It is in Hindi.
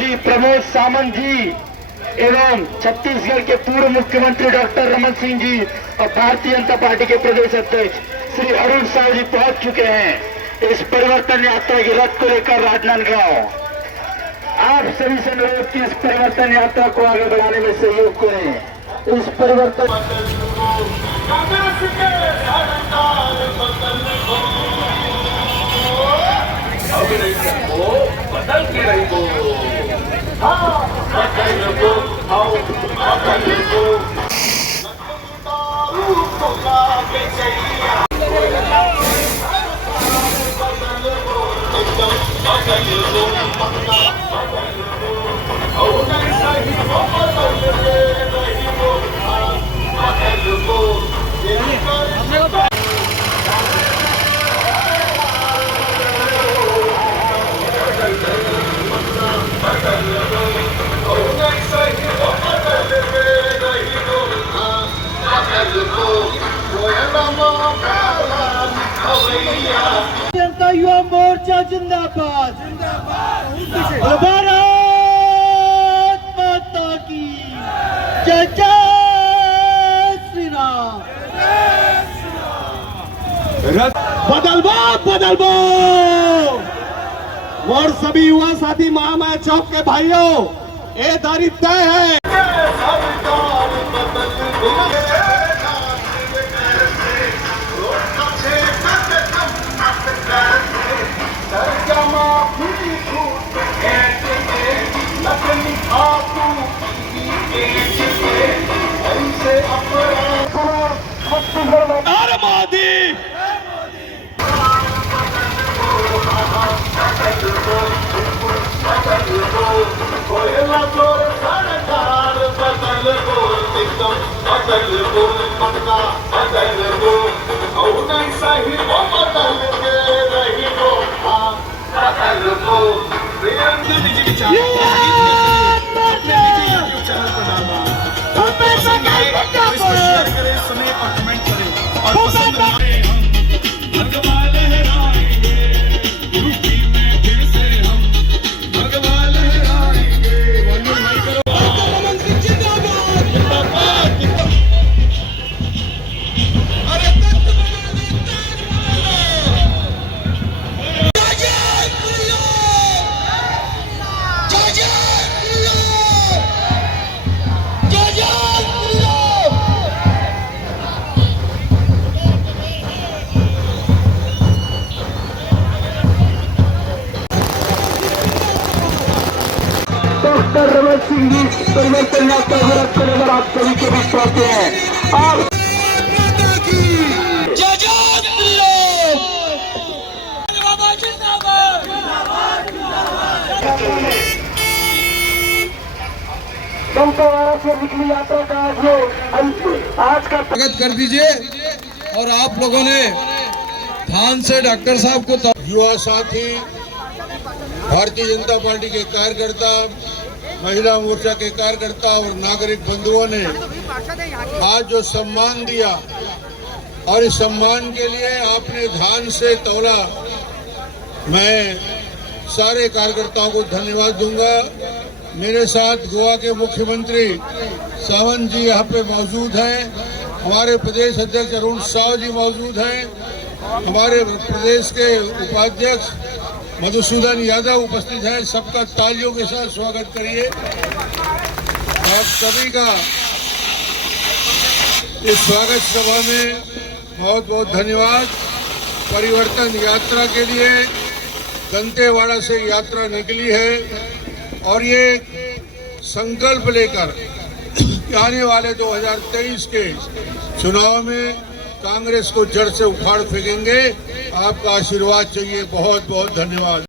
श्री प्रमोद सावंत जी एवं छत्तीसगढ़ के पूर्व मुख्यमंत्री डॉक्टर रमन सिंह जी और भारतीय जनता पार्टी के प्रदेश अध्यक्ष श्री अरुण साव जी पहुंच चुके हैं इस परिवर्तन यात्रा की रथ को लेकर राजनांदगांव। आप सभी से अनुरोध की इस परिवर्तन यात्रा को आगे बढ़ाने में सहयोग करें। इस परिवर्तन बदल के रही जनता युवा मोर्चा जिंदाबाद भारत माता की जय जय श्री राम। बदलबो और सभी युवा साथी महामाया चौक के भाइयों ये तारीख तय है। डॉक्टर रमन सिंह जी परिवर्तन यात्रा को रद्द करने पर आप सभी के बीच पहुंचे हैं। आप से निकली यात्रा का आज का स्वागत कर दीजिए। और आप लोगों ने ध्यान से डॉक्टर साहब को युवा साथी, भारतीय जनता पार्टी के कार्यकर्ता, महिला मोर्चा के कार्यकर्ता और नागरिक बंधुओं ने आज जो सम्मान दिया और इस सम्मान के लिए आपने ध्यान से तौला, मैं सारे कार्यकर्ताओं को धन्यवाद दूंगा। मेरे साथ गोवा के मुख्यमंत्री सावंत जी यहाँ पे मौजूद हैं, हमारे प्रदेश अध्यक्ष अरुण साव जी मौजूद हैं, हमारे प्रदेश के उपाध्यक्ष मधुसूदन यादव उपस्थित हैं। सबका तालियों के साथ स्वागत करिए। आप सभी का इस स्वागत सभा में बहुत बहुत धन्यवाद। परिवर्तन यात्रा के लिए दंतेवाड़ा से यात्रा निकली है और ये संकल्प लेकर आने वाले 2023 के चुनाव में कांग्रेस को जड़ से उखाड़ फेंकेंगे। आपका आशीर्वाद चाहिए। बहुत बहुत धन्यवाद।